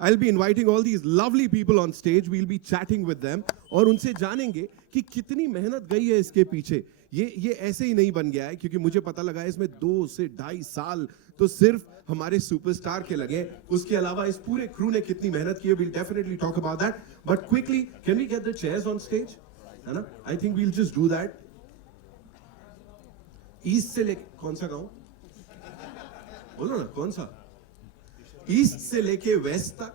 I'll be inviting all these lovely people on stage. We'll be chatting with them और उनसे जानेंगे कि कितनी मेहनत गई है इसके पीछे. ये ऐसे ही नहीं बन गया है, क्योंकि मुझे पता लगा है इसमें 2 से 2.5 साल तो सिर्फ हमारे सुपरस्टार के लगे. उसके अलावा इस पूरे क्रू ने कितनी मेहनत की है. We'll definitely talk about that. But quickly, can we get the chairs on stage? है ना? I think we'll just do that. East से लेके कौन सा गाँव? बोलो ना कौन सा? ईस्ट से लेके वेस्ट तक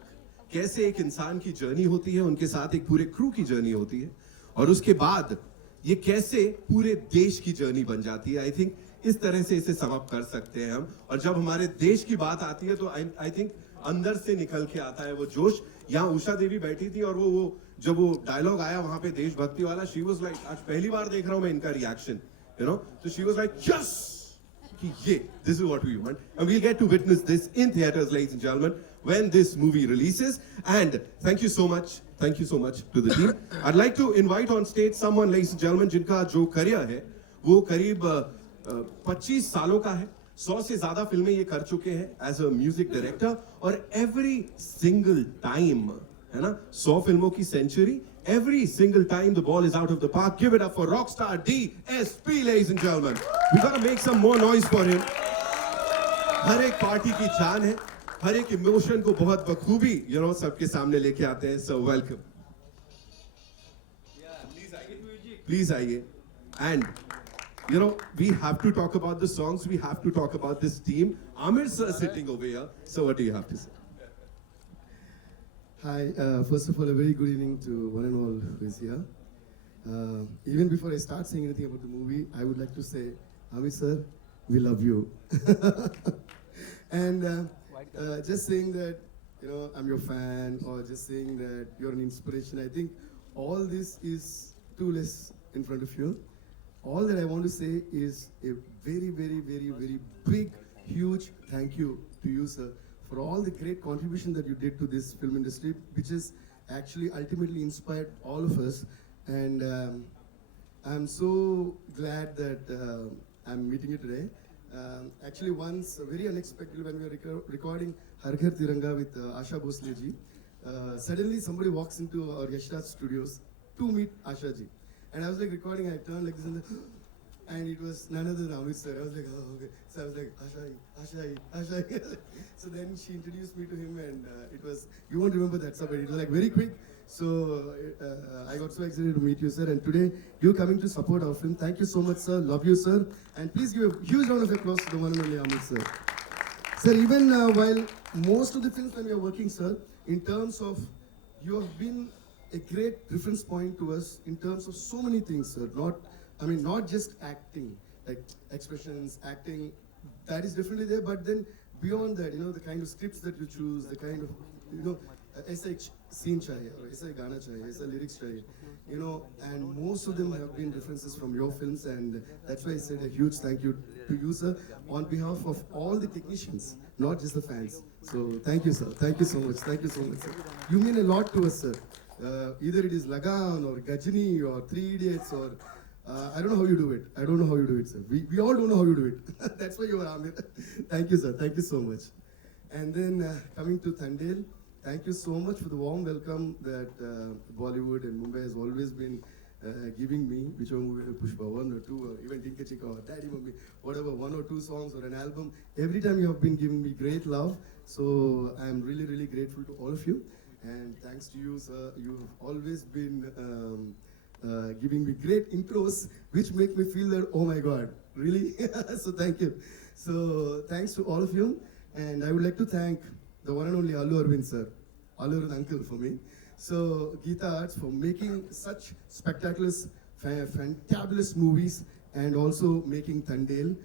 कैसे एक इंसान की जर्नी होती है, उनके साथ एक पूरे क्रू की जर्नी होती है, और उसके बाद ये कैसे पूरे देश की जर्नी बन जाती है. आई थिंक इस तरह से इसे सम अप कर सकते हैं हम. और जब हमारे देश की बात आती है तो आई थिंक अंदर से निकल के आता है वो जोश. यहाँ उषा देवी बैठी थी और वो जब वो डायलॉग आया वहां पे देशभक्ति वाला, शी वाज लाइक, आज पहली बार देख रहा हूं मैं इनका रिएक्शन, यू नो. तो she was like yes, this is what we want, and we'll get to witness this in theaters, ladies and gentlemen, when this movie releases. And thank you so much to the team. I'd like to invite on stage someone, ladies and gentlemen, जिनका जो career है वो करीब 25 सालों का है. 100 से ज्यादा फिल्में ये कर चुके हैं एज अ म्यूजिक डायरेक्टर, और एवरी सिंगल टाइम, है ना, 100 फिल्मों की century. Every single time the ball is out of the park, give it up for rockstar DSP, ladies and gentlemen. We gotta make some more noise for him. हर एक party की जान है, हर एक emotion को बहुत बखूबी, सबके सामने लेके आते हैं. So welcome. Please आइए. And we have to talk about the songs. We have to talk about this team. Amir sir sitting over here. So what do you have to say? Hi, first of all, a very good evening to one and all who is here. Even before I start saying anything about the movie, I would like to say, Amit sir, we love you. And just saying that, I'm your fan, or just saying that you're an inspiration, I think all this is too less in front of you. All that I want to say is a very, very, very, very big, huge thank you to you, sir, for all the great contribution that you did to this film industry, which has actually ultimately inspired all of us. And I'm so glad that I'm meeting you today. Actually, once, very unexpectedly, when we were recording Har Ghar Tiranga with Asha Bhosle ji, suddenly somebody walks into our Yashraj studios to meet Asha ji. And I was like recording, I turned like this, and it was none other than Amit sir. I was like, oh, okay. So I was like, Asha. So then she introduced me to him, and it was, you won't remember that, sir, but it was like very quick. So I got so excited to meet you, sir. And today, you're coming to support our film. Thank you so much, sir. Love you, sir. And please give a huge round of applause to the one and only Amit sir. Sir, even while most of the films when we are working, sir, in terms of, you have been a great reference point to us in terms of so many things, sir. Not just acting, like expressions, acting, that is definitely there, but then beyond that, the kind of scripts that you choose, the kind of, ऐसा एक scene चाहिए, or ऐसा एक गाना चाहिए, ऐसा lyrics चाहिए, and most of them have been references from your films, and that's why I said a huge thank you to you, sir, on behalf of all the technicians, not just the fans. So thank you, sir. Thank you so much. Thank you so much, sir. You mean a lot to us, sir. Either it is Lagan or Gajini or Three Idiots or I don't know how you do it. I don't know how you do it, sir. We all don't know how you do it. That's why you are Amir. Thank you, sir. Thank you so much. And then coming to Thandel, thank you so much for the warm welcome that Bollywood and Mumbai has always been giving me, whichever movie, Pushpa 1 or 2, or even Dinka Chika or Daddy Mummy, whatever, 1 or 2 songs or an album. Every time you have been giving me great love. So I am really, really grateful to all of you. And thanks to you, sir, you have always been giving me great intros, which make me feel that, oh my God, really? So thank you. So thanks to all of you. And I would like to thank the one and only Allu Arvind, sir, Allu Arvind uncle for me. So Geeta Arts for making such spectacular, fantabulous movies, and also making Thandel.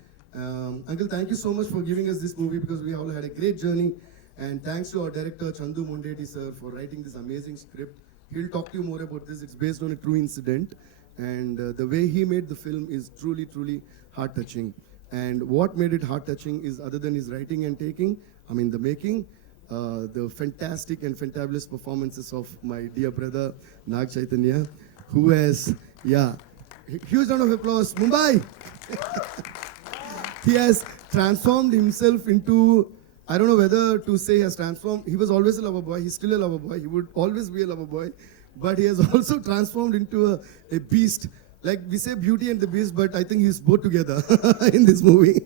Uncle, thank you so much for giving us this movie, because we all had a great journey. And thanks to our director, Chandu Mondeti, sir, for writing this amazing script. He'll talk to you more about this. It's based on a true incident. And the way he made the film is truly, truly heart-touching. And what made it heart-touching is, other than his writing and the making, the fantastic and fantabulous performances of my dear brother, Nag Chaitanya, who has, huge round of applause, Mumbai! He has transformed himself into I don't know whether to say he has transformed. He was always a lover boy. He's still a lover boy. He would always be a lover boy. But he has also transformed into a beast. Like we say Beauty and the Beast, but I think he's both together in this movie.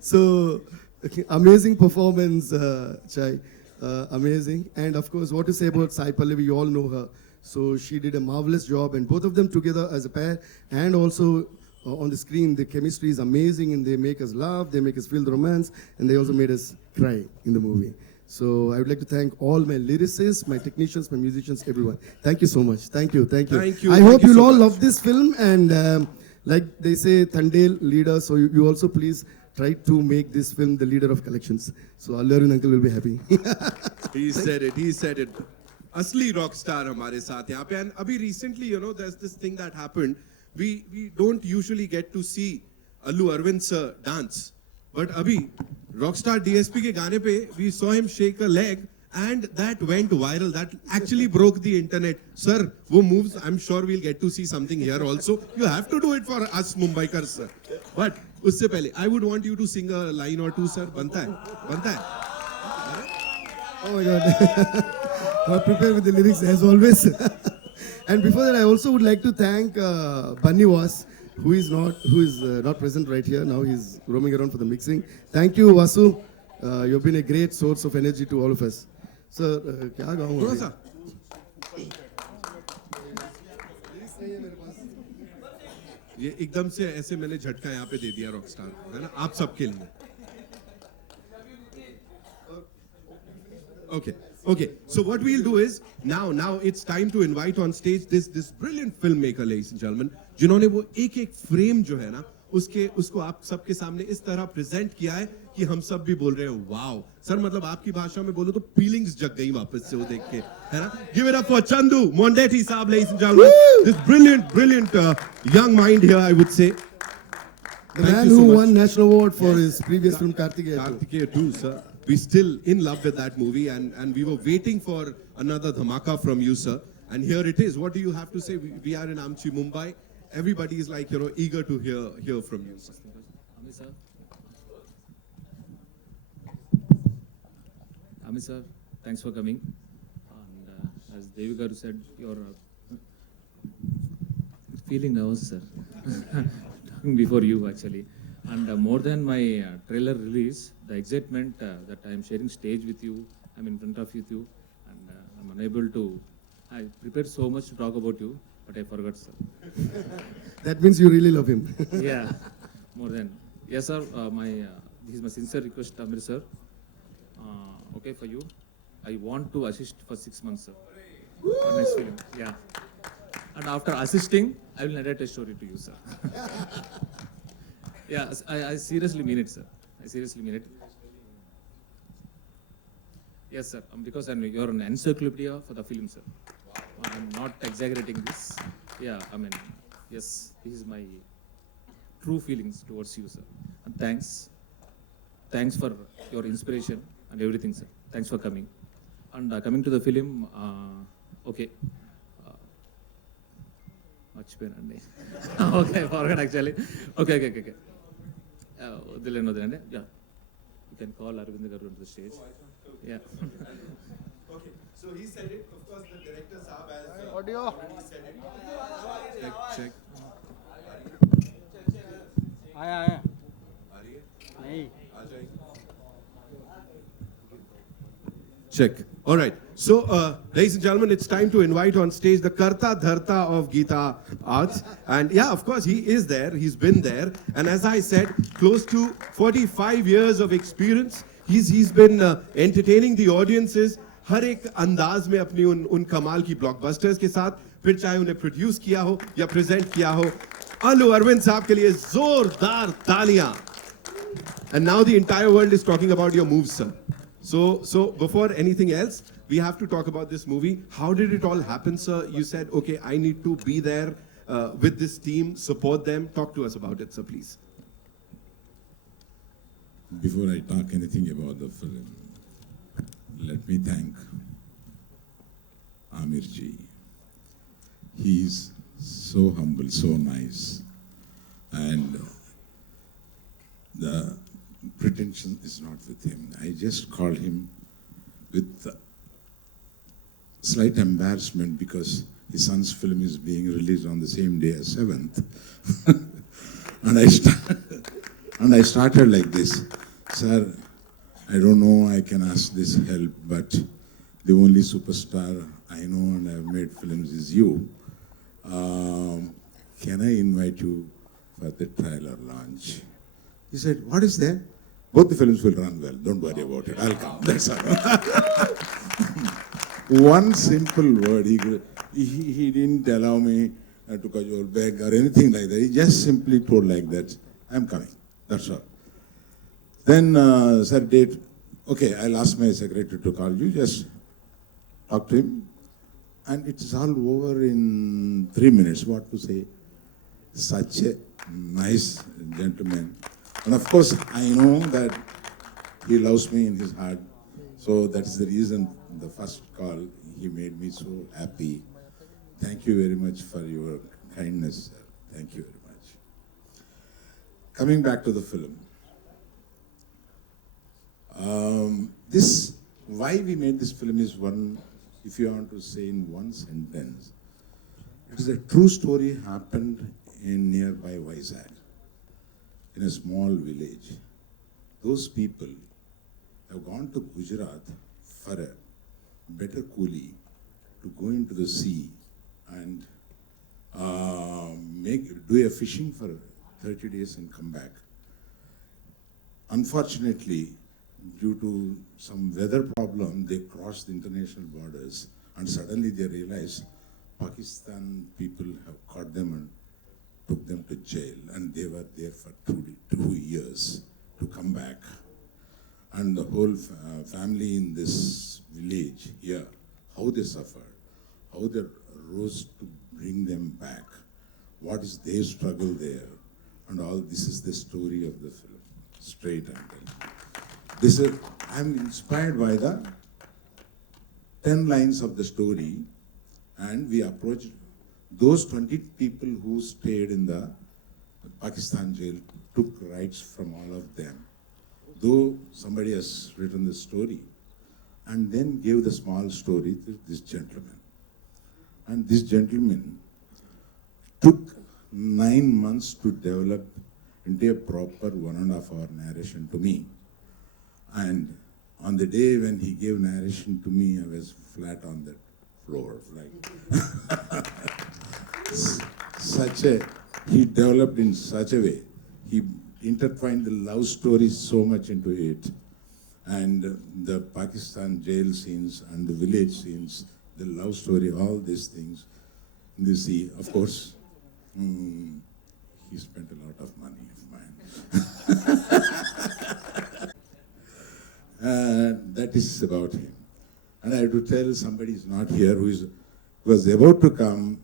So, okay, amazing performance, Chai. Amazing. And of course, what to say about Sai Pallavi, you all know her. So she did a marvelous job, and both of them together as a pair, and also on the screen, the chemistry is amazing, and they make us laugh, they make us feel the romance, and they also made us cry in the movie. So I would like to thank all my lyricists, my technicians, my musicians, everyone. Thank you so much. Thank you. Thank you. Thank you. I Thank hope you you'll so all much. love this film, and like they say, Thandel leader. So you also please try to make this film the leader of collections. So Allarun uncle will be happy. He said it. He said it. असली rock star हमारे साथ यहाँ पे and अभी recently you know there's this thing that happened. We don't usually get to see Allu Arvind sir dance, but अभी Rockstar DSP के गाने पे we saw him shake a leg and that went viral. That actually broke the internet. Sir, वो moves I'm sure we'll get to see something here also. You have to do it for us Mumbaikars sir. But उससे पहले I would want you to sing a line or two sir. बनता है? बनता है? Oh my God. Not prepared with the lyrics as always. And before that, I also would like to thank Bunny Was, who is not present right here. Now he's roaming around for the mixing. Thank you, Vasu. You've been a great source of energy to all of us. Sir, क्या गाऊँ थोड़ा अभी? सा ये एकदम से ऐसे मैंने झटका यहाँ पे दे दिया रॉकस्टार है ना आप सबके लिए okay so what we'll do is now it's time to invite on stage this brilliant filmmaker ladies and gentlemen जिन्होंने वो एक फ्रेम जो है ना उसको आप सबके सामने इस तरह प्रेजेंट किया है कि हम सब भी बोल रहे हैं वाओ सर मतलब आपकी भाषा में बोलो तो फीलिंग्स जग गई वापस से वो देख के है ना give it up for Chandoo Mondeti sahab ladies and gentlemen this brilliant young mind here I would say The Thank man you so who much. won National Award for his previous film Kartikeya. Kartikeya too, sir. We're still in love with that movie, and we were waiting for another dhamaka from you, sir. And here it is. What do you have to say? We are in Amchi, Mumbai. Everybody is like eager to hear from you, sir. Amit sir, thanks for coming. And as Devi Garu said, you're feeling nervous, sir. Talking before you actually. And more than my trailer release, the excitement that I am sharing stage with you, I'm in front of you, and I'm unable to. I prepared so much to talk about you, but I forgot, sir. That means you really love him. Yeah, more than. Yes, sir. This is my sincere request, Amir sir. Okay for you. I want to assist for 6 months, sir. For next film. Yeah. And after assisting, I will narrate a story to you, sir. Yeah, I seriously mean it, sir. I seriously mean it. Yes, sir. Because you're an encyclopedia for the film, sir. I'm not exaggerating this. Yeah, I mean, yes, this is my true feelings towards you, sir. And thanks. Thanks for your inspiration and everything, sir. Thanks for coming. And coming to the film, okay. మర్చిపోయానండి okay forgot actually okay వదిలేండి yeah you can call Aravind garu to the stage yeah Okay. So he said it. Of course, the director Saab has Audio. already said it. Check. आया आ रही है? नहीं आ जाएगी. Check. All right. So, ladies and gentlemen, it's time to invite on stage the Karta Dharta of Geeta Arts. And yeah, of course, he is there. He's been there. And as I said, close to 45 years of experience. He's been entertaining the audiences हर एक अंदाज में अपनी उन कमाल की blockbusters के साथ फिर चाहे उन्हें प्रोड्यूस किया हो या प्रेजेंट किया हो अल्लू अरविंद साहब के लिए जोरदार तालियां. And now the entire world is talking about your moves, sir. So before anything else, we have to talk about this movie. How did it all happen, sir? You said, okay, I need to be there with this team, support them. Talk to us about it, sir, please. Before I talk anything about the film, let me thank Amir ji. He's so humble, so nice. And the pretension is not with him. I just called him with slight embarrassment because his son's film is being released on the same day as 7th. and I started like this. Sir, I don't know, I can ask this help, but the only superstar I know and I've made films is you. Can I invite you for the trailer launch? He said, what is there? Both the films will run well. Don't worry about it. I'll come. That's all. One simple word. He didn't allow me to cajole beg or anything like that. He just simply told like that, I'm coming. That's all. Then, sir, date. Okay, I'll ask my secretary to call you. Just talk to him. And it's all over in 3 minutes. What to say? Such a nice gentleman. And of course, I know that he loves me in his heart. So that is the reason the first call, he made me so happy. Thank you very much for your kindness, sir. Thank you very much. Coming back to the film. Why we made this film is one, if you want to say in one sentence, it is a true story happened in nearby Vizag, in a small village. Those people have gone to Gujarat for a better coolie to go into the sea and do a fishing for 30 days and come back. Unfortunately, due to some weather problem, they crossed the international borders and suddenly they realized Pakistan people have caught them and took them to jail, and they were there for 2 years to come back. And the whole family in this village here, how they suffered, how they rose to bring them back, what is their struggle there, and all this is the story of the film, straight and I'm inspired by the 10 lines of the story, and we approached those 20 people who stayed in the Pakistan jail, took rights from all of them, though somebody has written the story, and then gave the small story to this gentleman. And this gentleman took 9 months to develop into a proper 1.5 hour narration to me. And on the day when he gave narration to me, I was flat on the floor, like he developed in such a way. He intertwined the love story so much into it, and the Pakistan jail scenes and the village scenes, the love story, all these things in the sea. Of course, he spent a lot of money of mine. That is about him. And I have to tell somebody is not here who was about to come,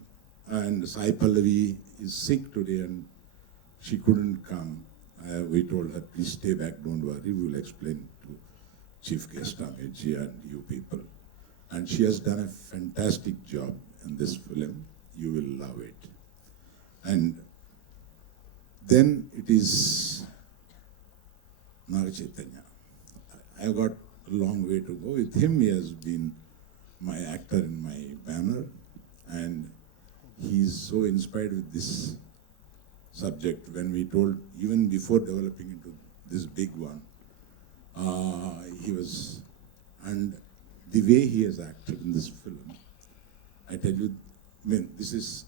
and Sai Pallavi is sick today and she couldn't come. We told her, please stay back, don't worry, we will explain to Chief Guest Amitji and you people. And she has done a fantastic job in this film. You will love it. And then it is Naga Chaitanya. I've got a long way to go. With him, he has been my actor in my banner, and he's so inspired with this subject. When we told, even before developing into this big one, he was, and the way he has acted in this film, I tell you, I mean, this is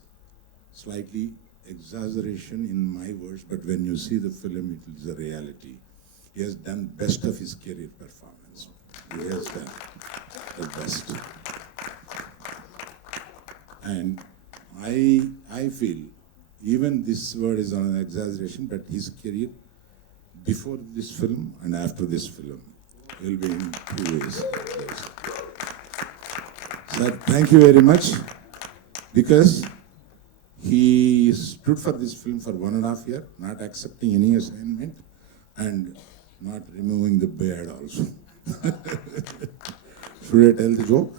slightly exaggeration in my words, but when you see the film, it is a reality. He has done best of his career performance. He has done the best. And I feel, even this word is an exaggeration, but his career before this film and after this film will be in 2 ways. Sir, thank you very much, because he stood for this film for 1.5 years, not accepting any assignment and not removing the beard also. Should I tell the joke?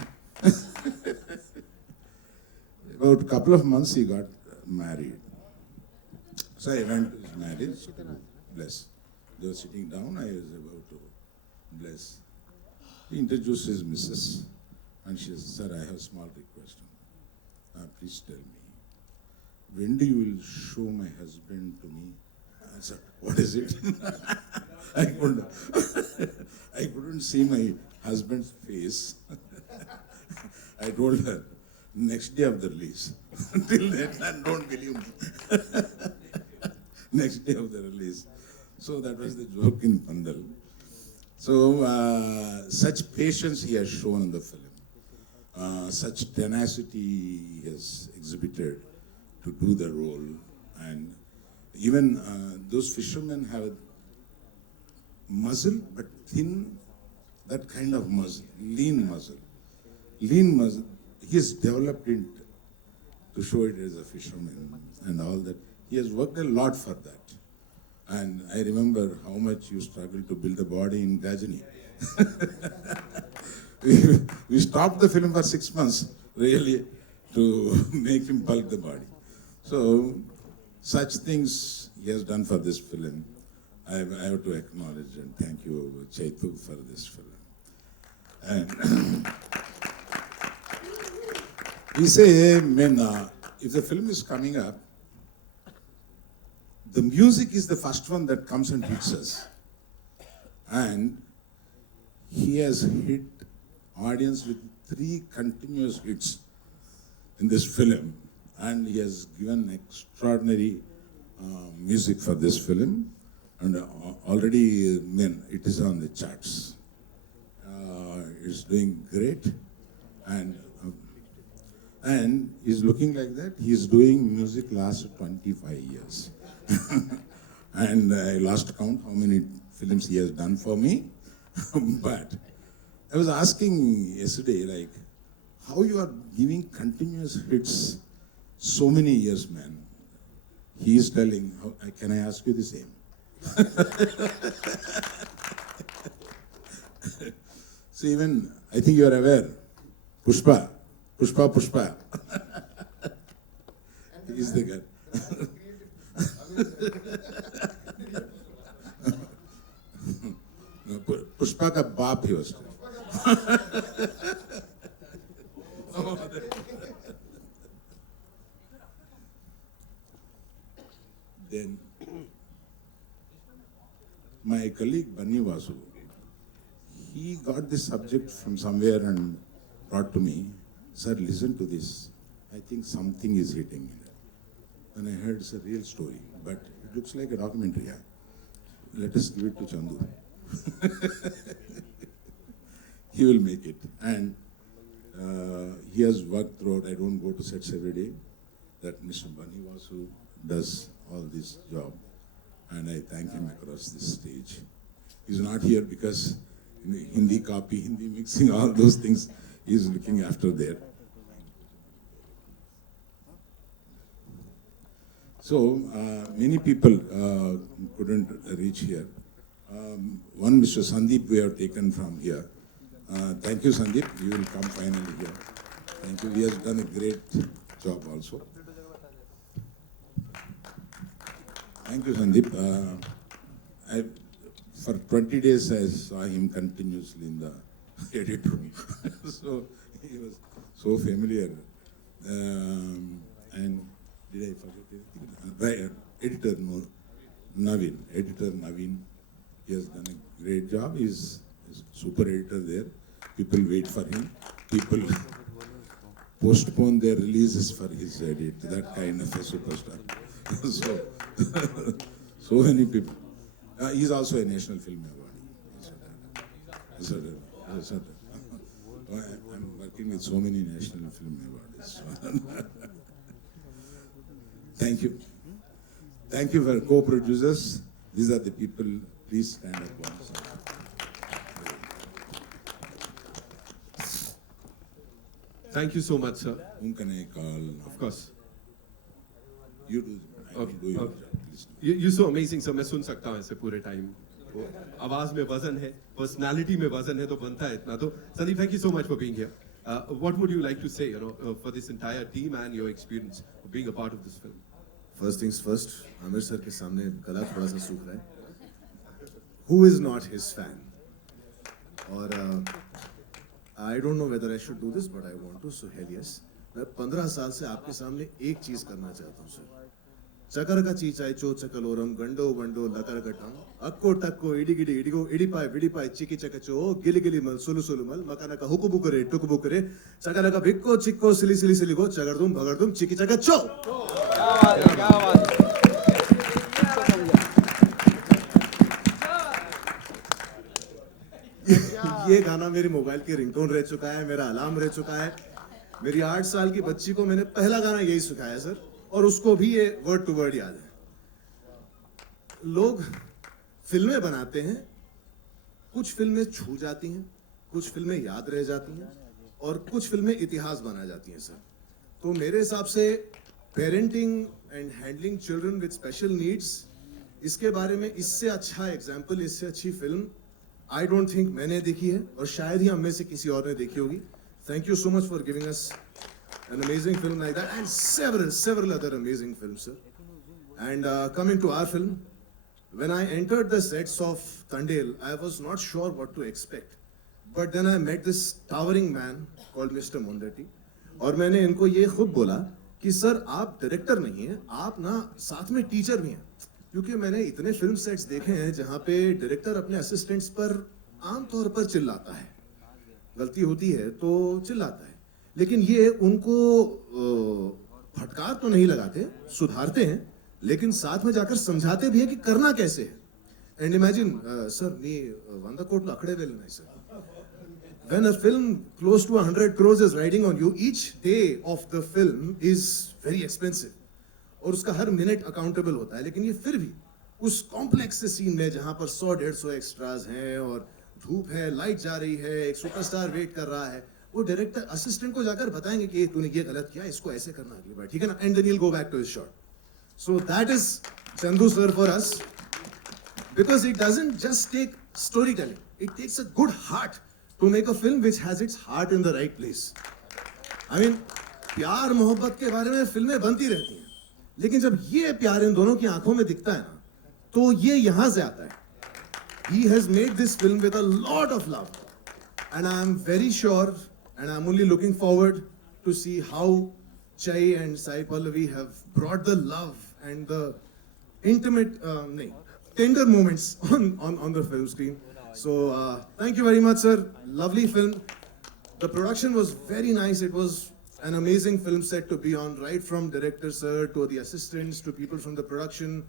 About a couple of months he got married. So I went to his marriage, bless. They were sitting down, I was about to bless. He introduced his missus, and she said, "Sir, I have a small request. Please tell me, when do you will show my husband to me?" I said, "What is it?" I couldn't, I couldn't see my husband's face. I told her, next day of the release. Till then, don't believe me. Next day of the release. So that was the joke in Pandal. So such patience he has shown in the film, such tenacity he has exhibited to do the role, and even those fishermen have muscle but thin, that kind of muscle, lean muscle. Lean muscle, he has developed it to show it as a fisherman and all that. He has worked a lot for that. And I remember how much you struggled to build a body in Gajini. we stopped the film for 6 months, really, to make him bulk the body. So, such things he has done for this film. I have to acknowledge and thank you, Chaitu, for this film. And we say, if the film is coming up, the music is the first one that comes and hits us. And he has hit audience with 3 continuous hits in this film. And he has given extraordinary music for this film. And already, it is on the charts. It's doing great. And he's looking like that. He's doing music last 25 years. And I lost count how many films he has done for me. But I was asking yesterday, like, how you are giving continuous hits so many years, man. He is telling, can I ask you the same? So even, I think you are aware, Pushpa. He is the guy. No, Pushpa ka baap he was. Then my colleague Banni Vasu, he got this subject from somewhere and brought to me. "Sir, listen to this. I think something is hitting in it." When I heard it's a real story, but it looks like a documentary. Yeah? Let us give it to Chandu. He will make it. And he has worked throughout. I don't go to sets every day. That Mr. Banni Vasu does all this job. And I thank him across this stage. He's not here because Hindi copy, Hindi mixing, all those things he's looking after there. So many people couldn't reach here. One Mr. Sandeep we have taken from here. Thank you, Sandeep. You will come finally here. Thank you. He has done a great job also. Thank you, Sandeep. For 20 days, I saw him continuously in the edit room. So he was so familiar. And did I forget anything? Editor Naveen. He has done a great job. He's super editor there. People wait for him. People postpone their releases for his edit. That kind of a superstar. So many people. He's also a National Film Award. I'm working with so many National Film Awards. Thank you. Thank you for co-producers. These are the people. Please stand up once. Thank you so much, sir. Whom can I call? Of course. You do. I will do your job. Please. You so amazing, sir. मैं सुन सकता हूँ ऐसे पूरे time. आवाज में वजन है, personality में वजन है तो बनता है इतना. तो Sandeep, thank you so much for being here. What would you like to say, for this entire team and your experience of being a part of this film? First things first, Aamir sir के सामने गला थोड़ा सा सूख रहा है. who is not his fan? और I don't know whether I should do this, but I want to. So hell yes. मैं 15 साल से आपके सामने एक चीज करना चाहता हूँ सर. चकर का चीचाई चो चकलोरम गंडो वंडो लकर कटम अक्को टक्को इडी गिडी इडिगो इडी पाई विडी पाई चिकी चकचो गिली गिली मल सुलु सुलु मल मकाना का हुकुबु करे टुकुबु करे चकर का भिक्को चिक्को सिली सिली सिली गो चगड़दुम भगड़दुम चिकी चकचो. ये गाना मेरी मोबाइल की रिंगटोन रह चुका है, मेरा अलार्म रह चुका है. मेरी 8 साल की बच्ची को मैंने पहला गाना यही सिखाया सर, और उसको भी ये वर्ड टू वर्ड याद है. लोग फिल्में बनाते हैं, कुछ फिल्में छू जाती हैं, कुछ फिल्में याद रह जाती हैं, और कुछ फिल्में इतिहास बना जाती हैं सर. तो मेरे हिसाब से parenting and handling children with special needs, इसके बारे में इससे अच्छा एग्जाम्पल, इससे अच्छी फिल्म आई डोंट थिंक मैंने देखी है, और शायद ही हम में से किसी और ने देखी होगी. Thank you so much for giving us an amazing film like that, and several other amazing films, sir. And coming to our film, when I entered the sets of Tandel, I was not sure what to expect, but then I met this towering man called Mr. Mondati, और मैंने इनको ये खुद बोला कि sir आप director नहीं हैं, आप ना साथ में टीचर भी हैं. क्योंकि मैंने इतने फिल्म सेट्स देखे हैं जहाँ पे डायरेक्टर अपने असिस्टेंट्स पर आमतौर पर चिल्लाता है, गलती होती है तो चिल्लाता है, लेकिन ये उनको फटकार तो नहीं लगाते, सुधारते हैं, लेकिन साथ में जाकर समझाते भी हैं कि करना कैसे है. एंड इमेजिन सर मी 100 कोట్లు అక్కడే వెళ్ళినాయి sir. When a film close to 100 crores is riding on you, each day of the film is very expensive, और उसका हर मिनट अकाउंटेबल होता है. लेकिन ये फिर भी उस कॉम्प्लेक्स से सीन में जहां पर 100-150 एक्स्ट्राज हैं और धूप है, लाइट जा रही है, एक सुपरस्टार वेट कर रहा है, वो डायरेक्टर असिस्टेंट को जाकर बताएंगे कि तूने ये गलत किया, इसको ऐसे करना अगली बार, ठीक है ना, and then he'll go back to his shot. So that is Chandu sir for us, because it doesn't just take storytelling, it takes a good heart to make a film which has its heart in the right place. I mean, प्यार मोहब्बत के बारे में फिल्में बनती रहती हैं, लेकिन जब ये प्यार इन दोनों की आंखों में दिखता है ना, तो ये यहां से आता है. He has made this film with a lot of love, and I am very sure, and I'm only looking forward to see how Chai and Sai Pallavi have brought the love and the intimate, tender moments on the film screen. So thank you very much, sir. Lovely film. The production was very nice. It was an amazing film set to be on, right from director sir to the assistants to people from the production.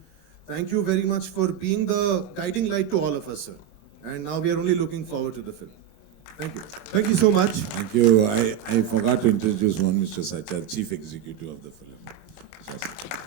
Thank you very much for being the guiding light to all of us, sir. And now we are only looking forward to the film. Thank you. Thank you so much. Thank you. I forgot to introduce one Mr. Sachar, Chief Executive of the film.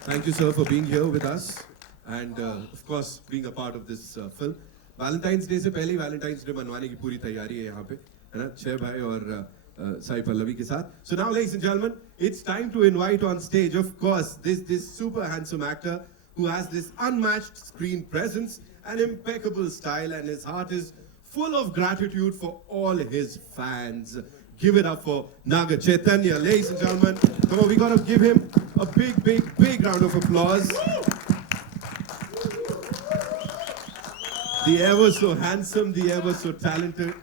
Thank you, sir, for being here with us, and of course being a part of this film. Valentine's Day से पहले ही Valentine's Day मनवाने की पूरी तैयारी है यहाँ पे, है ना, छह भाई और साई पल्लवी के साथ. So now, ladies and gentlemen, it's time to invite on stage, of course, this super handsome actor who has this unmatched screen presence and impeccable style, and his heart is full of gratitude for all his fans. Give it up for Naga Chaitanya, ladies and gentlemen. Come on, we gotta give him a big round of applause. The ever so handsome, the ever so talented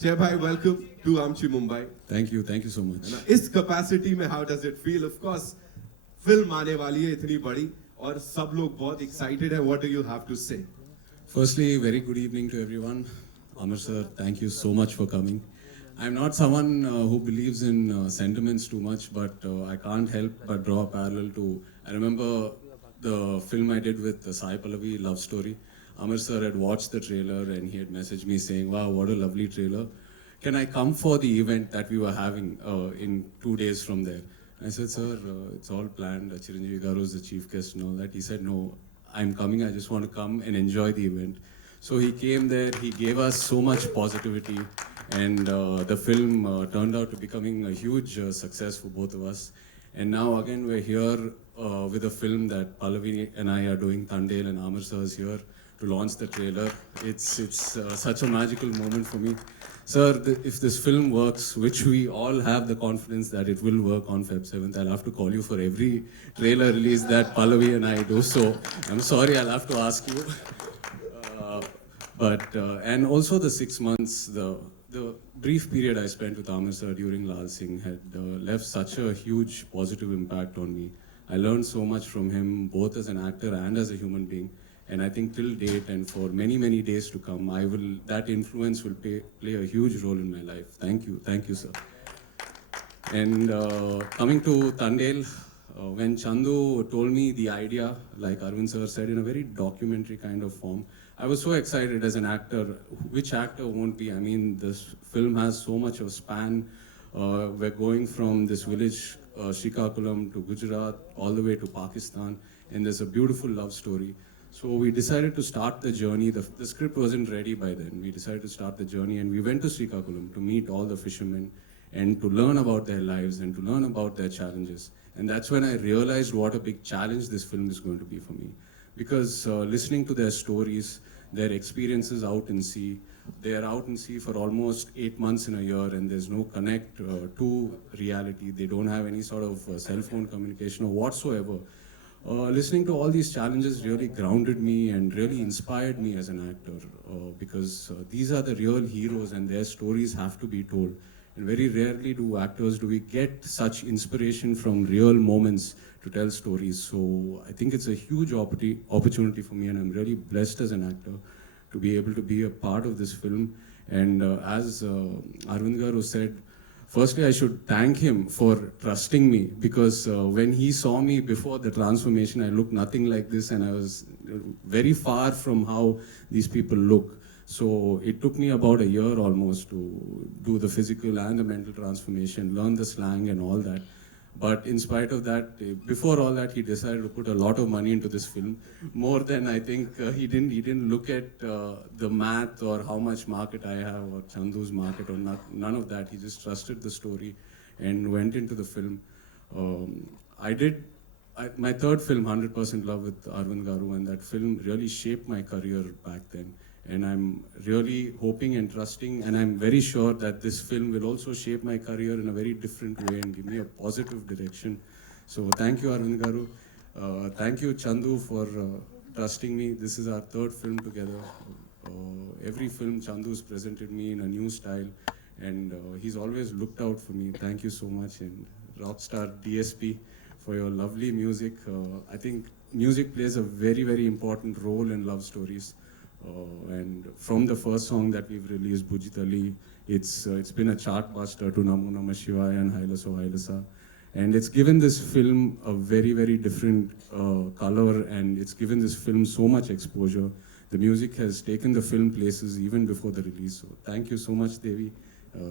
Jai Bhai, welcome to Amchi Mumbai. Thank you so much. इस capacity में how does it feel? Of course, film आने वाली है इतनी बड़ी और सब लोग बहुत excited है. What do you have to say? Firstly, very good evening to everyone. Amar sir, thank you so much for coming. I'm not someone who believes in sentiments too much, but I can't help but draw a parallel to, I remember the film I did with Sai Pallavi, Love Story. Amar sir had watched the trailer and he had messaged me saying, wow, what a lovely trailer. Can I come for the event that we were having in 2 days from there? I said, sir, it's all planned. Chiranjeevi Garu is the chief guest and all that. He said, no, I'm coming. I just want to come and enjoy the event. So he came there. He gave us so much positivity. And the film turned out to becoming a huge success for both of us. And now again, we're here with a film that Pallavi and I are doing. Tandel and Amar sir is here to launch the trailer. It's such a magical moment for me. Sir, if this film works, which we all have the confidence that it will work on Feb 7th, I'll have to call you for every trailer release that Pallavi and I do. So I'm sorry, I'll have to ask you. But and also the 6 months, the brief period I spent with Amir sir during Lal Singh had left such a huge positive impact on me. I learned so much from him, both as an actor and as a human being. And I think till date and for many, many days to come, that influence will play a huge role in my life. Thank you, sir. And coming to Tandel, when Chandu told me the idea, like Arvind sir said, in a very documentary kind of form, I was so excited as an actor. Which actor won't be? I mean, this film has so much of span. We're going from this village, Srikakulam, to Gujarat, all the way to Pakistan, and there's a beautiful love story. So we decided to start the journey. The script wasn't ready by then. We decided to start the journey, and we went to Srikakulam to meet all the fishermen and to learn about their lives and to learn about their challenges. And that's when I realized what a big challenge this film is going to be for me. Because listening to their stories, their experiences out in sea, they are out in sea for almost 8 months in a year, and there's no connect to reality. They don't have any sort of cell phone communication or whatsoever. Listening to all these challenges really grounded me and really inspired me as an actor, because these are the real heroes and their stories have to be told. And very rarely do we get such inspiration from real moments to tell stories. So I think it's a huge opportunity for me, and I'm really blessed as an actor to be able to be a part of this film. And as Arvind Garu said, firstly, I should thank him for trusting me, because when he saw me before the transformation, I looked nothing like this, and I was very far from how these people look. So it took me about a year almost to do the physical and the mental transformation, learn the slang and all that. But in spite of that, before all that, he decided to put a lot of money into this film. More than I think he didn't look at the math or how much market I have or Chandu's market or none of that. He just trusted the story and went into the film. My third film, 100% Love with Arvind Garu, and that film really shaped my career back then. And I'm really hoping and trusting, and I'm very sure that this film will also shape my career in a very different way and give me a positive direction. So thank you, Arvind Garu. Thank you, Chandu, for trusting me. This is our third film together. Every film, Chandu's presented me in a new style, and he's always looked out for me. Thank you so much. And Rockstar DSP for your lovely music. I think music plays a very, very important role in love stories. And from the first song that we've released, Bujitali, it's been a chart buster to Namo Namah Shivaya and Hailaso Hailasa. And it's given this film a very, very different color, and it's given this film so much exposure. The music has taken the film places even before the release. So thank you so much, Devi.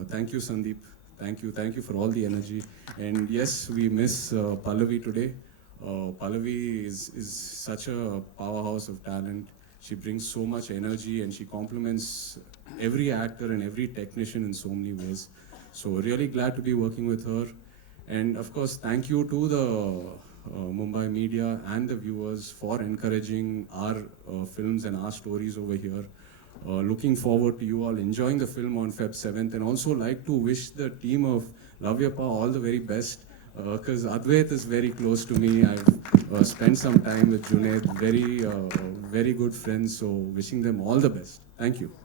Thank you, Sandeep. Thank you for all the energy. And yes, we miss Pallavi today. Pallavi is such a powerhouse of talent. She brings so much energy and she complements every actor and every technician in so many ways. So really glad to be working with her. And of course, thank you to the Mumbai media and the viewers for encouraging our films and our stories over here. Looking forward to you all enjoying the film on Feb 7th, and also like to wish the team of Love Yapa all the very best, because Advait is very close to me. I've spent some time with Junaid, very good friends, so wishing them all the best. Thank you.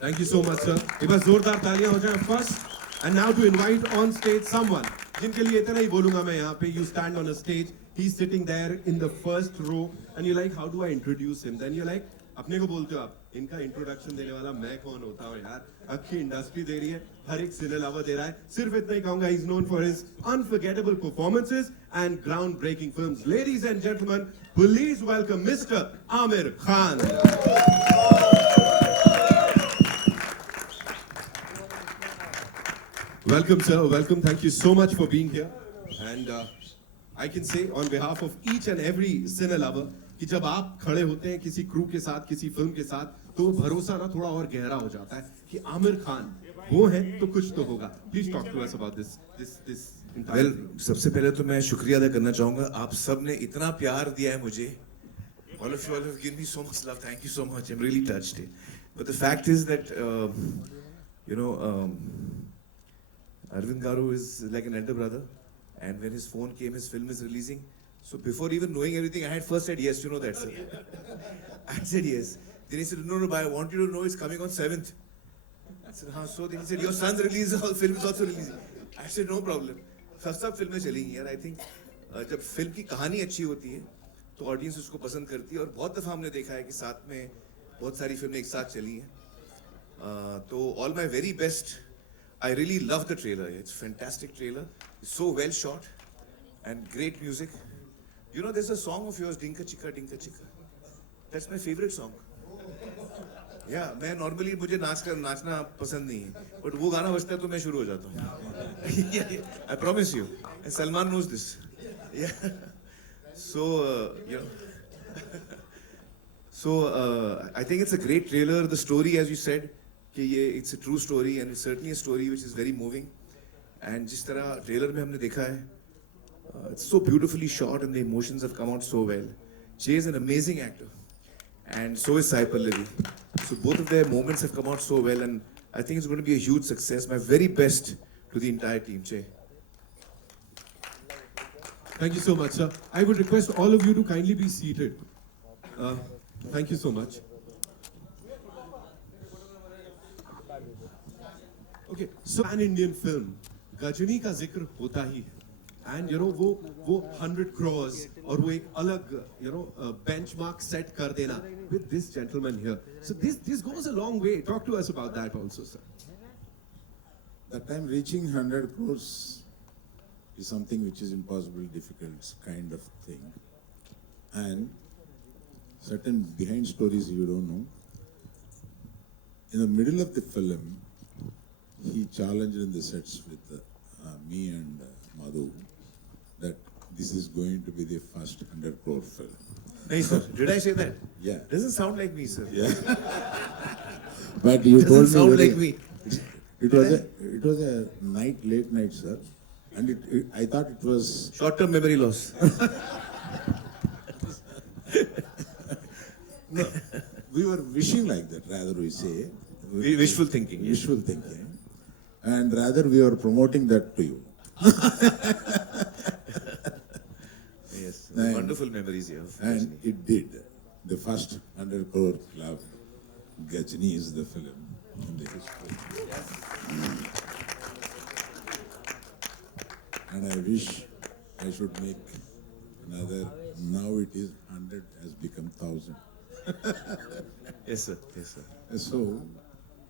Thank you so much, sir. एक बार जोरदार तालियां हो जाएं first. And now to invite on stage someone जिनके लिए इतना ही बोलूंगा मैं यहाँ पे. You stand on a stage, he's sitting there in the first row, and you're like, how do I introduce him? Then you're like, अपने को बोलते हो आप, इनका इंट्रोडक्शन देने वाला मैं कौन होता हूँ यार. अच्छी इंडस्ट्री दे रही है, हर एक सिने लवर दे रहा है. सिर्फ इतना ही कहूंगा, he's known for his unforgettable performances and groundbreaking films. Ladies and gentlemen, please welcome Mr. Amir Khan. Welcome, sir. Welcome. Thank you so much for being here. And I can say on behalf of each and every cine lover कि जब आप खड़े होते हैं किसी crew के साथ, किसी फिल्म के साथ, तो भरोसा ना थोड़ा और गहरा हो जाता है कि आमिर खान वो हैं तो कुछ तो होगा. Please talk to us about this entire Well, thing. सबसे पहले तो मैं शुक्रिया अदा करना चाहूँगा. आप सब ने इतना प्यार दिया है मुझे. All of you all have given me so much love. Thank you so much. I'm really touched. But the fact is that, Arvind Garu is like an elder brother. And when his phone came, his film is releasing. So before even knowing everything, I had first said yes, you know that, sir. I said yes. Then he said, no, but I want you to know it's coming on 7th. I said, हाँ, so then he said, your son's release film is also releasing. I said, no problem. सब फिल्में चलेंगी यार. I think जब film की कहानी अच्छी होती है तो ऑडियंस उसको पसंद करती है और बहुत दफ़ा हमने देखा है कि साथ में बहुत सारी फिल्में एक साथ चली हैं. तो all my very best. I really love the trailer. It's a fantastic trailer. It's so well shot and great music. You know, there's a song of yours, Dinka Chika, Dinka Chika. That's my favorite song. Yeah, मैं normally मुझे नाचना पसंद नहीं है, but वो गाना बजता है तो मैं शुरू हो जाता हूँ. Yeah, I promise you. And Salman knows this. Yeah. So you know. So I think it's a great trailer. The story, as you said, कि ये it's a true story and it's certainly a story which is very moving. And जिस तरह trailer में हमने देखा है, it's so beautifully shot and the emotions have come out so well. Jay is an amazing actor, and so is Sai Pallavi. So both of their moments have come out so well, and I think it's going to be a huge success. My very best to the entire team, Jay. Thank you so much, sir. I would request all of you to kindly be seated. Thank you so much. Okay, so an Indian film, Ghazni का जिक्र होता ही है. And you know वो 100 crores और वो एक अलग benchmark set कर देना with this gentleman here. So this goes a long way. Talk to us about that also, sir. That time reaching 100 crores is something which is impossible, difficult kind of thing. And certain behind stories you don't know. In the middle of the film, he challenged in the sets with me and Madhu that this is going to be the first 100 crore film. Hey, sir, did I say that? Yeah. Doesn't sound like me, sir. Yeah. But you Doesn't told me sound very- like me. It was a late night, sir. And I thought it was Short-term memory loss. no, we were wishing like that, rather we say. Wishful thinking. Yes. Wishful thinking. And rather we are promoting that to you. Yes. And- Wonderful memories here. And it did. The first 100 crore club, Gajni is the film in the history. And I wish I should make another. Now it is 100 has become 1,000. Yes, sir. Yes, sir. So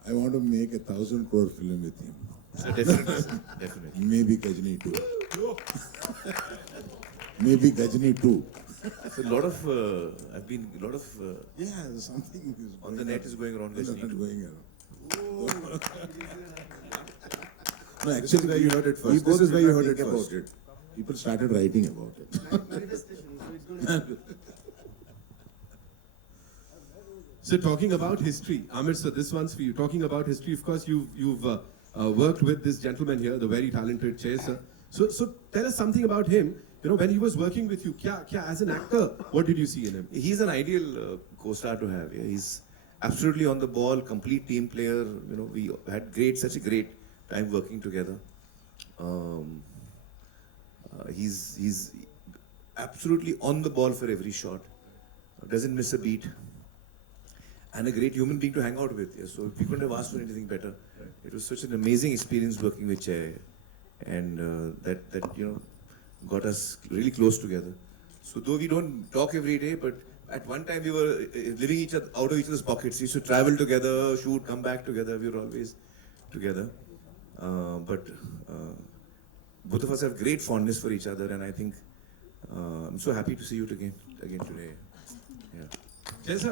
I want to make 1,000 crore film with him. So definitely, sir. Definitely. Maybe Gajni too. Maybe Gajni too. So a lot of, I've been, a lot of, Yeah, something is on the net is going around It's Gajni not too. going around. No, This actually, is where you heard it first. we This both is where you did heard not it think first. about it. People started writing about it. Manifestation, so it's going to So talking about history, Amir sir, this one's for you. Talking about history, of course, you've worked with this gentleman here, the very talented Che sir. So tell us something about him. You know, when he was working with you, kya, as an actor, what did you see in him? He's an ideal co-star to have. Yeah. He's absolutely on the ball, complete team player. You know, we had such a great time working together. He's absolutely on the ball for every shot. Doesn't miss a beat. And a great human being to hang out with. Yeah. So we couldn't have asked for anything better. It was such an amazing experience working with Che, and that you know got us really close together. So though we don't talk every day, but at one time we were living out of each other's pockets. We used to travel together, shoot, come back together. We were always together. But both of us have great fondness for each other, and I think I'm so happy to see you again today. Yeah. जैसा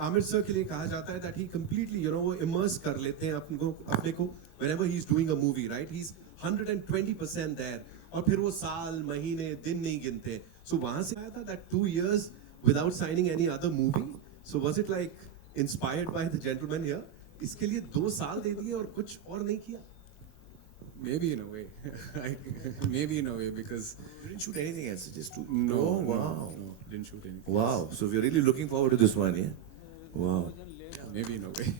Aamir sir के लिए कहा जाता है that he completely वो immerse कर लेते हैं अपने को whenever he's doing a movie, right? He's 120% there और फिर वो साल महीने दिन नहीं गिनते. So वहाँ से आया था that 2 years without signing any other movie. So was it like inspired by the gentleman here? इसके लिए 2 साल दे दिए और कुछ और नहीं किया? Maybe in a way. Maybe in a way because You didn't shoot anything else, just two. no, Oh, no, wow. no, didn't shoot anything. Wow. So we're really looking forward to this one, yeah? Wow. Maybe in a way.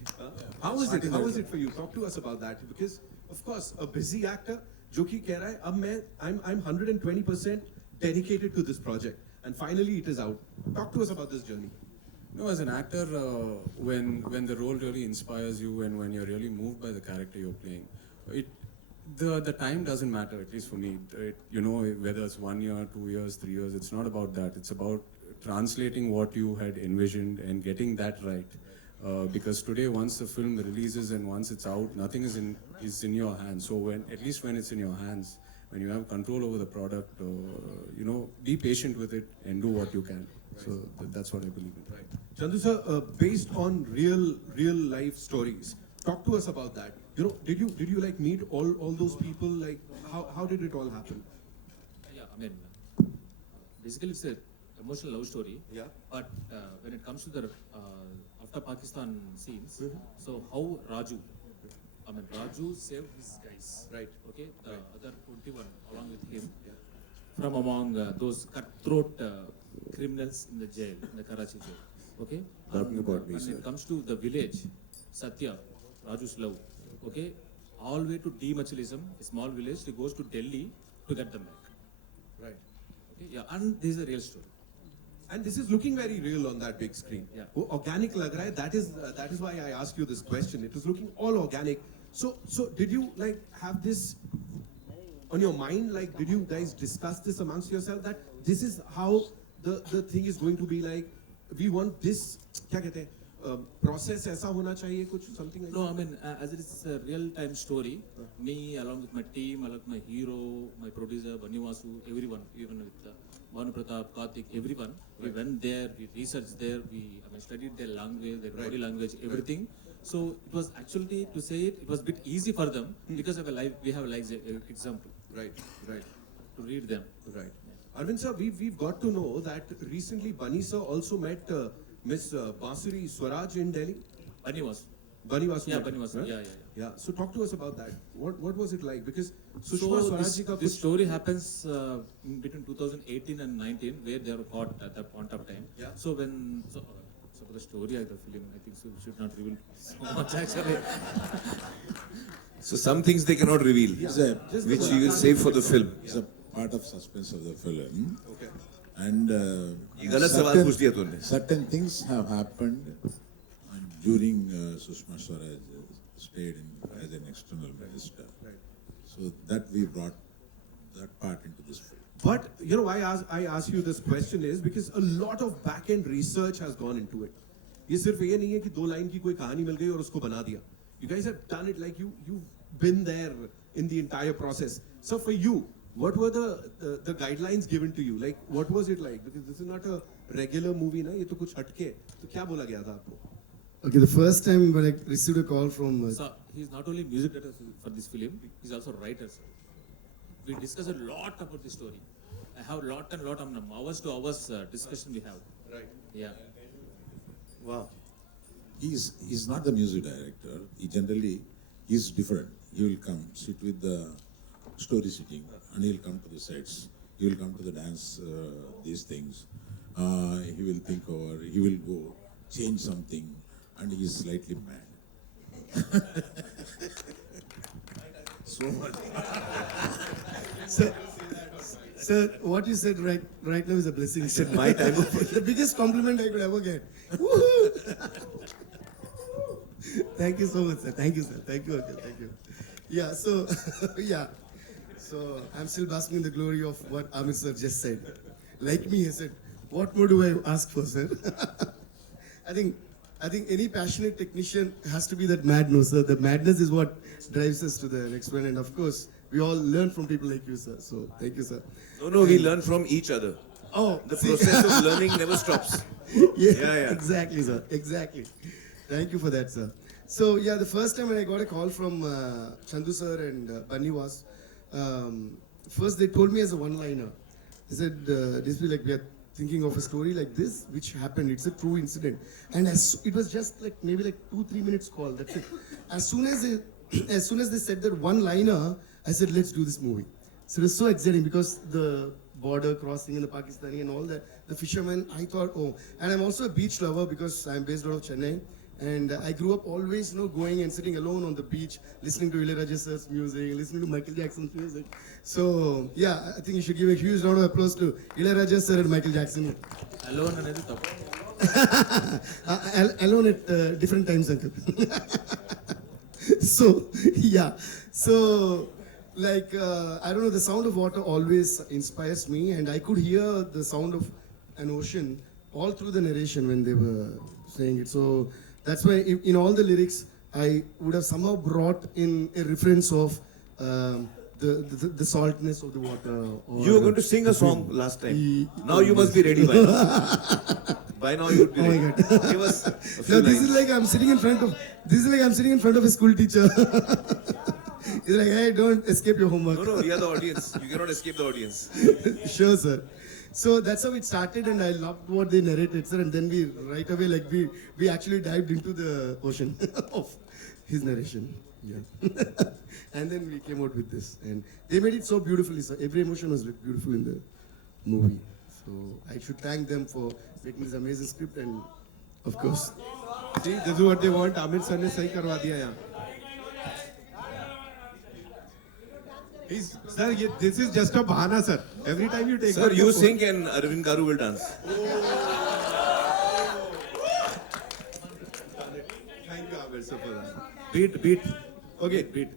How was it? How was it for you? Talk to us about that because of course a busy actor जो कि कह रहा है अब I'm 120% dedicated to this project and finally it is out. Talk to us about this journey. No, as an actor, when the role really inspires you and when you're really moved by the character you're playing, it the time doesn't matter. At least for me, you know, whether it's 1 year, 2 years, 3 years, it's not about that. It's about translating what you had envisioned and getting that right. Because today, once the film releases and once it's out, nothing is in your hands. So at least when it's in your hands, when you have control over the product, you know, be patient with it and do what you can. So that's what I believe in. Right. Chandu sir, based on real life stories, talk to us about that. You know, did you like meet all those people? Like, how did it all happen? Yeah, I mean, basically it's a emotional love story. Yeah. But when it comes to the after Pakistan scenes, so how Raju saved his guys. Right. Okay, the other 21 along with him from among those cutthroat criminals in the jail, in the Karachi jail. Okay. Talking about me, when sir. it comes to the village, Satya, Raju's love. Okay, all the way to dematerialism, a small village, he goes to Delhi to get them back. Right. Okay, yeah, and this is a real story. And this is looking very real on that big screen. Yeah. वो organic लग रहा है. That is why I asked you this question. It was looking all organic. So did you like have this on your mind? Like, did you guys discuss this amongst yourself that this is how the thing is going to be like? We want this. क्या कहते हैं? Process ऐसा होना चाहिए कुछ something like No, I mean, as it is a real-time story, me along with my team, along with my hero, my producer, Banivasu, everyone, even with Bhanu Pratap, Karthik, everyone, we went there, we researched there, studied their language, their body language, everything. So it was actually, to say it, it was a bit easy for them because of a live, we have a live example Right. to read them. Right. Arvind sir, we've got to know that recently Bunny sir also met Miss Basuri Swaraj in Delhi. Banivasu. Bunny Vasu. Yeah, met her, Banivasu, right? yeah. Yeah. So talk to us about that. What was it like? Because Sushma So Swaraj ji ka this kuch- story happens in between 2018 and 19, where they were caught at that point of time. Yeah. So for the story of the film, I think so we should not reveal so much actually. So some things they cannot reveal, It's a, which you will save for the film. it's a part of suspense of the film. Okay. And ये गलत सवाल certain- पूछ दिया तूने. certain things have happened during Sushma Swaraj stayed as an external minister. Right. So that we brought that part into this film. But you know why I ask you this question is because a lot of back end research has gone into it. ये सिर्फ ये नहीं है कि 2 line की कोई कहानी मिल गई और उसको बना दिया. You guys have done it like you've been there in the entire process. So for you, what were the guidelines given to you? Like what was it like? Because this is not a regular movie, ना ये तो कुछ हटके. तो क्या बोला गया था आपको? Okay, the first time when I received a call from So he's not only music director for this film, he's also writer. Sir. We discuss a lot about the story. I have lot of hours to hours discussion we have. Right. Yeah. Wow. He's not the music director. He's different. He will come, sit with the story sitting, and he'll come to the sets. He will come to the dance, these things. He will think over, he will go, change something, and he is slightly mad. So much. Sir, what you said right now is a blessing. I said my time of The biggest compliment I could ever get. Woohoo! Thank you so much, sir. Thank you, sir. Thank you, Uncle. Thank you. Yeah, so, yeah. So, I'm still basking in the glory of what Amit sir just said. Like me, he said, what more do I ask for, sir? I think any passionate technician has to be that mad, no, sir. The madness is what drives us to the next one. And of course, we all learn from people like you, sir. So, thank you, sir. No, we learn from each other. Oh, The see- process of learning never stops. Yeah. Exactly, sir. Exactly. Thank you for that, sir. So, yeah, the first time when I got a call from Chandu sir and Bunny was, first they told me as a one-liner. They said, this will like we are thinking of a story like this, which happened. It's a true incident. And it was just like maybe like 2-3 minutes call. That's it. As soon as they said that one-liner, I said, let's do this movie. So it was so exciting because the border crossing in the Pakistani and all that, the fishermen, I thought, oh, and I'm also a beach lover because I'm based out of Chennai. And I grew up always, going and sitting alone on the beach, listening to Ilayaraja sir's music, listening to Michael Jackson's music. So, yeah, I think you should give a huge round of applause to Ilayaraja sir and Michael Jackson. Alone another top. Alone at different times, uncle. So, yeah. So, like, I don't know, the sound of water always inspires me, and I could hear the sound of an ocean all through the narration when they were saying it. So, that's why in all the lyrics, I would have somehow brought in a reference of the saltness of the water. Or You were going to sing a song last time. Now you must be ready by now. By now you would be Oh my ready. God. Give us a few No, this lines. is like I'm sitting in front of. This is like I'm sitting in front of a school teacher. He's like, hey, don't escape your homework. No, we are the audience. You cannot escape the audience. Sure, sir. So that's how it started, and I loved what they narrated, sir. And then we right away, like we actually dived into the ocean of his narration. Yeah. And then we came out with this, and they made it so beautifully, sir. Every emotion was beautiful in the movie. So I should thank them for making this amazing script, and of course. See, this is what they want. Amir sir ने सही करवा दिया यहाँ. Sir, this is just a bahana, sir. Every time you take. Sir, out you the sing and Arvind Garu will dance. Thank you, Amir sir, for that. Beat. Okay, beat.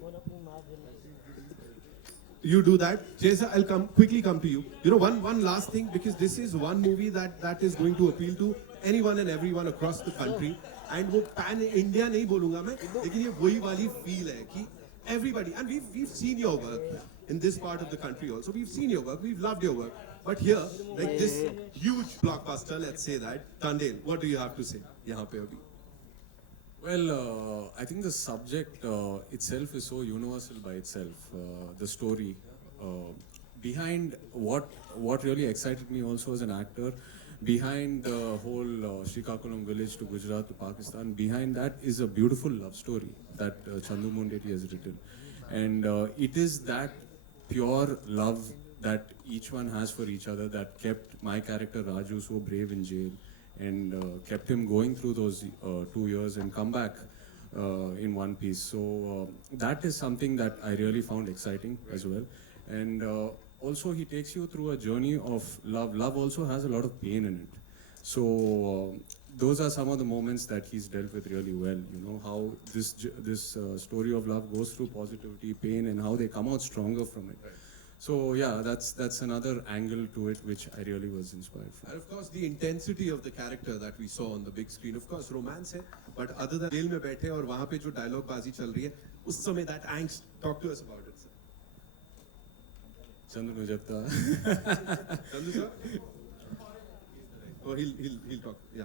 You do that. Jay sir, I'll quickly come to you. You know, one last thing, because this is one movie that is going to appeal to anyone and everyone across the country. And वो pan India नहीं बोलूँगा मैं, लेकिन ये वही वाली feel है कि everybody, and we've seen your work in this part of the country also. We've seen your work, we've loved your work. But here, like this huge blockbuster, let's say that, Tandel, what do you have to say? यहाँ पे अभी. Well, I think the subject itself is so universal by itself. The story behind what really excited me also as an actor, behind the whole Srikakulam village to Gujarat to Pakistan, behind that is a beautiful love story that Chandu Mondeti has written, and it is that pure love that each one has for each other that kept my character Raju so brave in jail, and kept him going through those 2 years and come back in one piece. So that is something that I really found exciting as well. And also he takes you through a journey of love. Love also has a lot of pain in it. So those are some of the moments that he's dealt with really well. You know, how this story of love goes through positivity, pain, and how they come out stronger from it. So yeah, that's another angle to it which I really was inspired from. And of course, the intensity of the character that we saw on the big screen, of course, romance है, but other than jail में बैठे और वहाँ पे जो dialogue बाजी चल रही है, उस समय that angst, talk to us about it, sir. Chandu Nujapta. Chandu sir? Oh, he'll talk, yeah.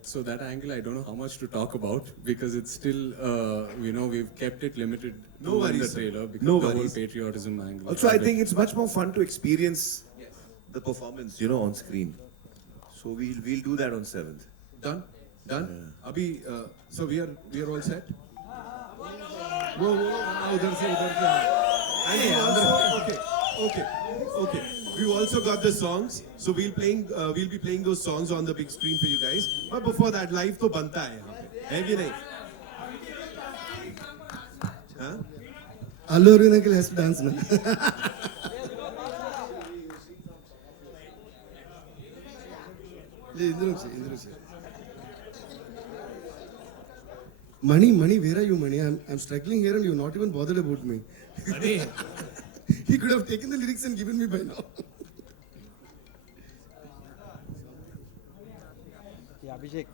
So that angle, I don't know how much to talk about because it's still, you know, we've kept it limited No to worries, the sir. trailer because No the worries. whole patriotism angle. Also, I think it's much more fun to experience the performance, you know, on screen. So we'll do that on 7th. Done? अभी so we are all set. वो उधर से and we also okay. We also got the songs, so we'll be playing those songs on the big screen for you guys. But before that, live तो बनता है यहाँ पे, है कि नहीं? हाँ? Allu Arjun uncle has to dance now. Mani, where are you, Mani? I'm struggling here and you're not even bothered about me. Mani. He could have taken the lyrics and given me by now. Abhishek.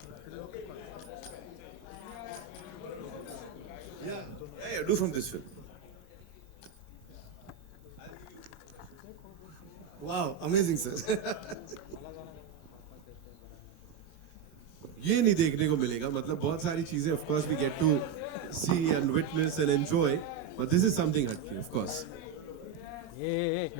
Yeah, do from this film. Wow, amazing, sir. ये नहीं देखने को मिलेगा, मतलब बहुत सारी चीजें of course we get to see and witness and enjoy, but this is something हटके, of course. Hey.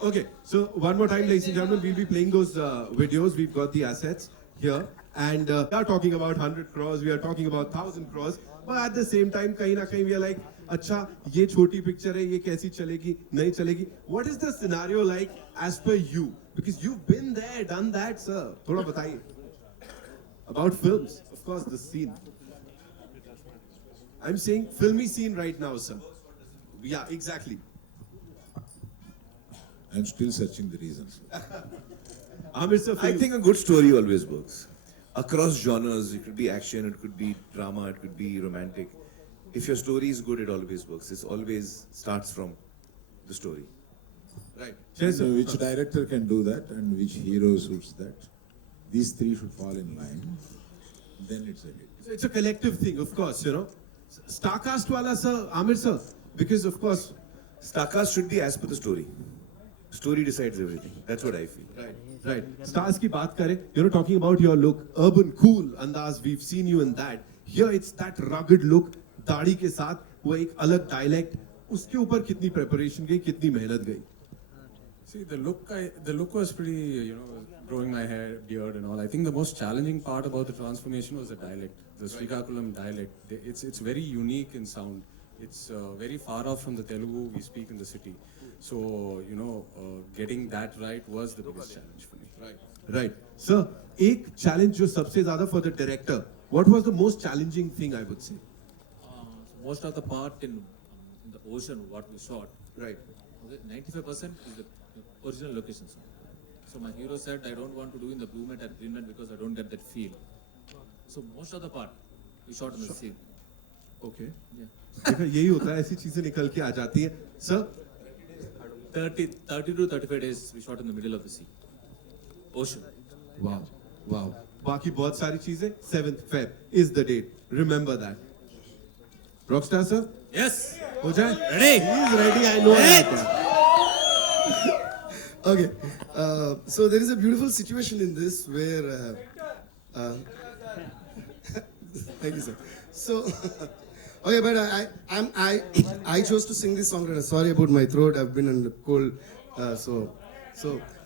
Okay, so one more time, ladies and gentlemen, we'll be playing those videos. We've got the assets here, and we are talking about 100 crores, we are talking about 1,000 crores, but at the same time, कहीं ना कहीं we are like, अच्छा, ये छोटी picture है, ये कैसी चलेगी, नहीं चलेगी. What is the scenario like as per you? Because you've been there, done that, sir. थोड़ा बताइए. About films, of course, the scene. I'm saying filmy scene right now, sir. Yeah, exactly. I'm still searching the reasons. Amir sir, I think a good story always works. Across genres, it could be action, it could be drama, it could be romantic. If your story is good, it always works. It always starts from the story. right. So which director can do that and which hero suits that? These three should fall in line. Then it's a hit. So it's a collective thing, of course, you know. Starcast wala sir, Amir sir, because of course, Starcast should be as per the story. Story decides everything. That's what I feel. right. Stars की बात करें, you know, talking about your look, urban, cool, andaz, we've seen you in that. Here it's that rugged look, दाढ़ी के साथ, वो एक अलग dialect, उसके ऊपर कितनी preparation गई, कितनी मेहनत गई. See, the look was pretty, you know, growing my hair, beard and all. I think the most challenging part about the transformation was the dialect, the Srikakulam dialect. It's very unique in sound. It's very far off from the Telugu we speak in the city. So, you know, getting that right was the biggest challenge for me. Right. Sir, एक challenge जो सबसे ज़्यादा for the director, what was the most challenging thing I would say? Most of the part in the ocean, what we shot, Right. okay, 95% is the original locations. So my hero said, I don't want to do in the blue mat and green mat because I don't get that feel. So most of the part we shot in the sea. Okay. Yeah. देखो यही होता है, ऐसी चीजें निकल के आ जाती हैं. Sir, 30 to 35 days we shot in the middle of the sea. Ocean. wow, wow. बाकी बहुत सारी चीजें 7th Feb is the date. Remember that. Rockstar sir, Yes. हो जाए? Ready? He is ready. I know that. Okay, so there is a beautiful situation in this where. Thank you, sir. So, okay, but I chose to sing this song. Sorry about my throat. I've been on the cold, so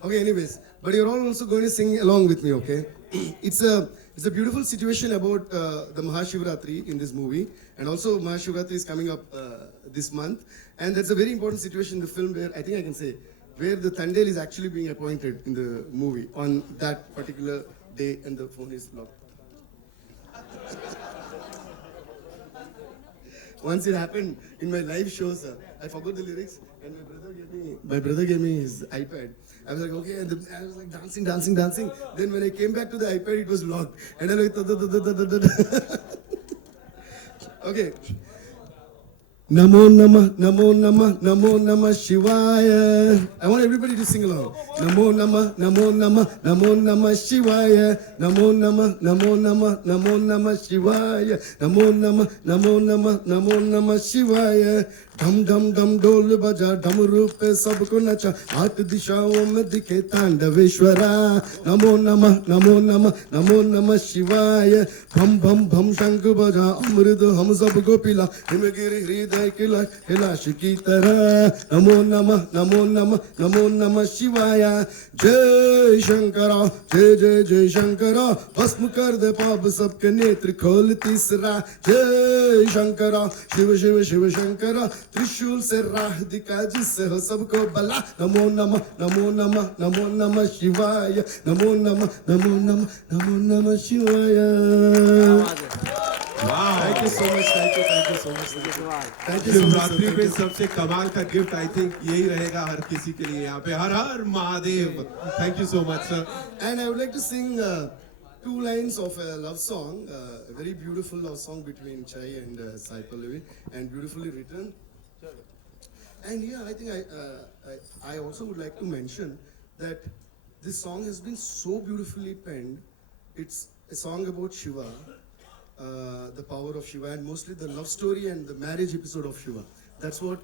okay. Anyways, but you're all also going to sing along with me, okay? It's a beautiful situation about the Mahashivratri in this movie, and also Mahashivratri is coming up this month, and that's a very important situation in the film where I think I can say where the Tandel is actually being appointed in the movie on that particular day, and the phone is locked. Once it happened in my live shows, I forgot the lyrics, and my brother gave me his iPad. I was like, okay, and I was like dancing. Then when I came back to the iPad, it was locked, and I was like, okay. Namo Namah, Namo Namah, Namo Namah Shivaya. I want everybody to sing along. Namo Namah, Namo Namah, Namo Namah Shivaya. Namo Namah, Namo Namah, Namo Namah Shivaya. Namo Namah, Namo Namah, Namo Namah Shivaya. Dham dham dham dol baja dhamru pe sabko nacha आठ दिशाओं में दिखे तांडवेश्वरा नमो नमः नमो नमः नमो नमः शिवाय भम भम भम शंख बजा अमृत हम सबको पिला हिमगिरि हृदय किला कैलाश की तरह नमो नमः नमो नमः नमो नमः शिवाय जय शंकरा जय जय जय शंकरा भस्म कर दे पाप सबके नेत्र खोल तीसरा जय शंकरा शिव शिव शिव शंकरा त्रिशूल से राह दिखा जिससे हो सबको भला नमो नमः नमो नमः नमो नमः शिवाय नमो नमः नमो नमः नमो नमः शिवाय Thank you so much. Thank you so much. Shivratri पे सबसे कमाल का गिफ्ट आई थिंक यही रहेगा हर किसी के लिए यहाँ पे. हर हर Mahadev. Thank you so much, sir. And I would like to sing two lines of a love song, a very beautiful love song between Chai and Sai Pallavi, and beautifully written. And yeah, I think I also would like to mention that this song has been so beautifully penned. It's a song about Shiva, the power of Shiva, and mostly the love story and the marriage episode of Shiva. That's what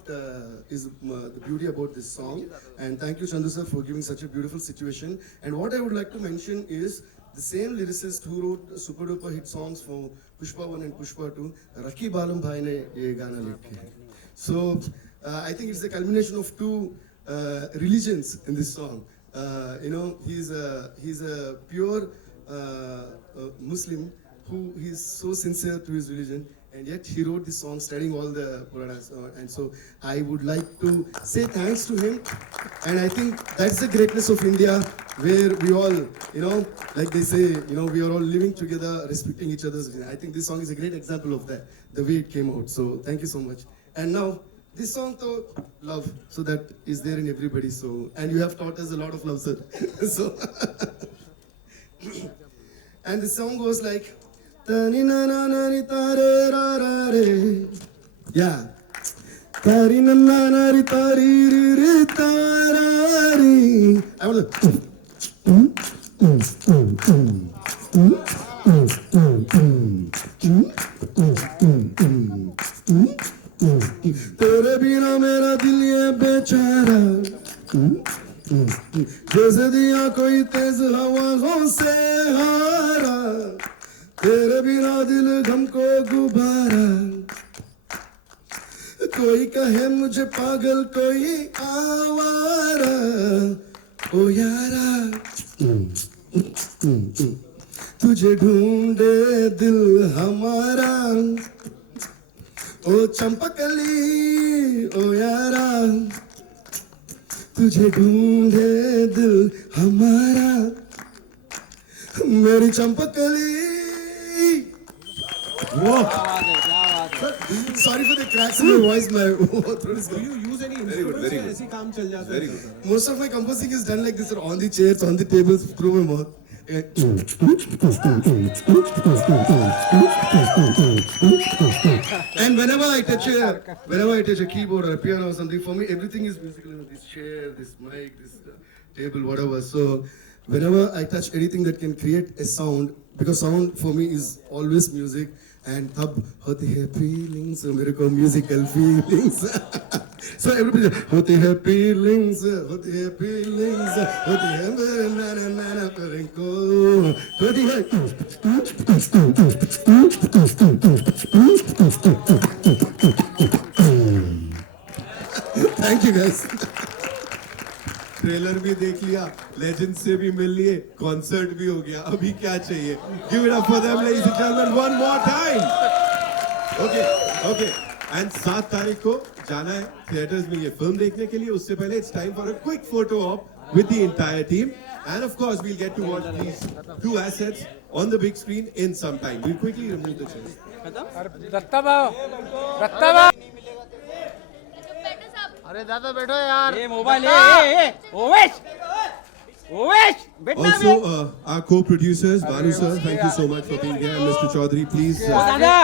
is the beauty about this song. And thank you, Chandu sir, for giving such a beautiful situation. And what I would like to mention is the same lyricist who wrote super duper hit songs for Pushpa 1 and Pushpa 2, Rakhi Balam Bhai ne ye gana likhe. So I think it's the culmination of two religions in this song. You know, he's a pure Muslim who is so sincere to his religion, and yet he wrote this song studying all the Puranas. And so I would like to say thanks to him. And I think that's the greatness of India, where we all, you know, like they say, you know, we are all living together, respecting each other's. I think this song is a great example of that, the way it came out. So thank you so much. And now This song though, love, so that is there in everybody. So, and you have taught us a lot of love, sir. So, and the song goes like, "Tani na na na ni tare ra ra re." Yeah. Tari na na na ri tari ri ri tara ri. I want तेरे बिना मेरा दिल ये बेचारा जैसे दिया कोई तेज हवाओं से हारा तेरे बिना दिल गम को गुब्बारा कोई कहे मुझे पागल कोई आवारा ओ यारा तुझे ढूंढे दिल हमारा ओ चंपकली ओ यारा तुझे ढूंढे दिल हमारा मेरी Champakali Sorry for the cracks in my voice, my throat is Do gone. you use any Very good, instruments very या good. ऐसे ही काम चल जाता Very है? good. Most of my composing is done like this, sir, on the chairs, on the tables, through my mouth. And whenever I touch a keyboard or a piano or something, for me everything is musical. You know, this chair, this mic, this table, whatever. So whenever I touch anything that can create a sound, because sound for me is always music. And तब होती है feelings, मेरे को musical feelings. So everybody होती है feelings, होती है feelings, होती है मेरे नाना नाना करें को, होती है. Thank you guys. ट्रेलर भी देख लिया, लेजेंड से भी मिल लिए, कॉन्सर्ट भी हो गया, अभी क्या चाहिए? Give it up for them, ladies and gentlemen, one more time. Okay. And 7 तारीख को जाना है थिएटर्स में ये फिल्म देखने के लिए. उससे पहले it's time for a quick photo op with the entire team. And of course, we'll get to watch these two assets on the big screen in some time. We'll quickly remove the chairs. अरे दादा बैठो यार ये mobile है ओवेश ओवेश बैठना Also, our co-producers, Banu sir, thank you so much for being here. And Mr. Chaudhary, please. दादा